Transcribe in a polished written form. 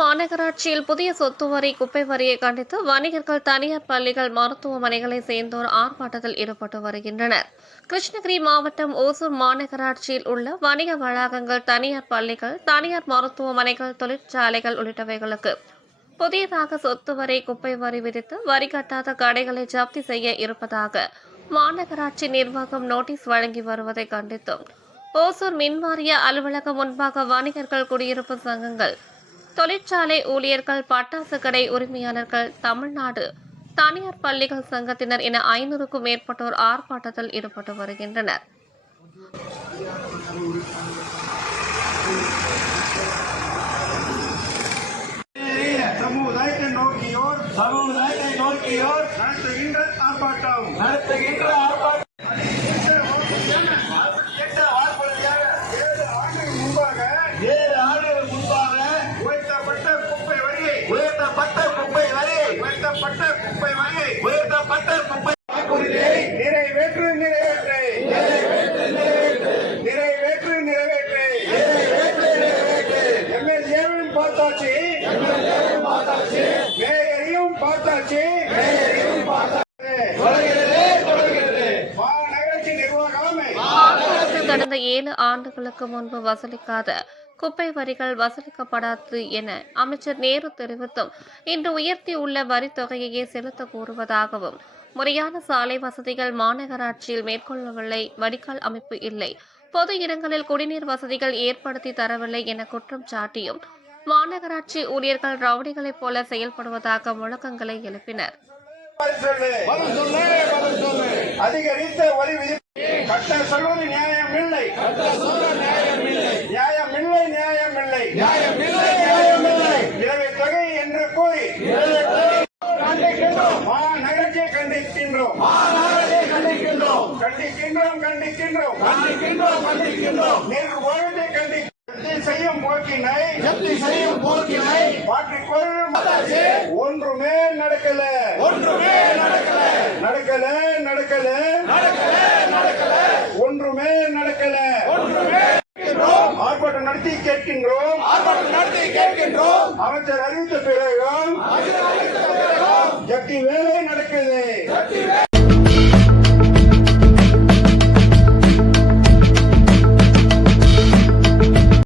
மாநகராட்சியில் புதிய சொத்து வரி, குப்பை வரியை கண்டித்து வணிகர்கள், தனியார் பள்ளிகள், மருத்துவமனைகளை சேர்ந்தோர் ஆர்ப்பாட்டத்தில் ஈடுபட்டு வருகின்றனர். கிருஷ்ணகிரி மாவட்டம் ஓசூர் மாநகராட்சியில் உள்ள வணிக வளாகங்கள், தனியார் பள்ளிகள், தனியார் மருத்துவமனைகள், தொழிற்சாலைகள் உள்ளிட்டவைகளுக்கு புதியதாக சொத்து வரி, குப்பை வரி விதித்து வரி கட்டாத கடைகளை ஜப்தி செய்ய இருப்பதாக மாநகராட்சி நிர்வாகம் நோட்டீஸ் வழங்கி வருவதை கண்டித்தும் ஓசூர் மின்வாரிய அலுவலகம் முன்பாக வணிகர்கள், குடியிருப்பு சங்கங்கள், தொழிற்சாலை ஊழியர்கள், பட்டாசு கடை உரிமையாளர்கள், தமிழ்நாடு தனியார் பள்ளிகள் சங்கத்தினர் என 500க்கும் மேற்பட்டோர் ஆர்ப்பாட்டத்தில் ஈடுபட்டு வருகின்றனர். சமுதாயத்தை நோக்கியோர் நடத்துகின்ற ஆர்ப்பாட்டம் உயர்த்தப்பட்ட குப்பை நிறைவேற்று எம்எல்ஏவையும் பார்த்தாச்சு, மேயரையும் பார்த்தாச்சு. மாநகராட்சி நிர்வாகம் கடந்த 7 ஆண்டுகளுக்கு முன்பு வசூலிக்காத குப்பை வரிகள் வசூலிக்கப்படாது என அமைச்சர் நேரு தெரிவித்தும், இன்று உயர்த்தியுள்ள வரித் தொகையையே செலுத்த கூறுவதாகவும், முறையான சாலை வசதிகள் மாநகராட்சியில் மேற்கொள்ளவில்லை, வடிகால் அமைப்பு இல்லை, பொது இடங்களில் குடிநீர் வசதிகள் ஏற்படுத்தி தரவில்லை என குற்றம் சாட்டியும் மாநகராட்சி ஊழியர்கள் ரவுடிகளைப் போல செயல்படுவதாக முழக்கங்களை எழுப்பினர். அதிகரித்த வரி கட்ட சொல்வது நியாயமில்லை, நிலவை தொகை என்று கூறி மாநகராட்சியை கண்டிக்கின்றோம். நிர்வாகத்தை செய்யும் போக்கினை மாற்றிக்கொள். ஒன்றுமே நடக்கல. ஒன்றுமே நடக்கல. ஆர்ப்பாட்டம் நடத்தி கேட்கின்றோம். அமைச்சர் அறிவித்த பிறகும் ஜப்தி வேலை நடக்குது.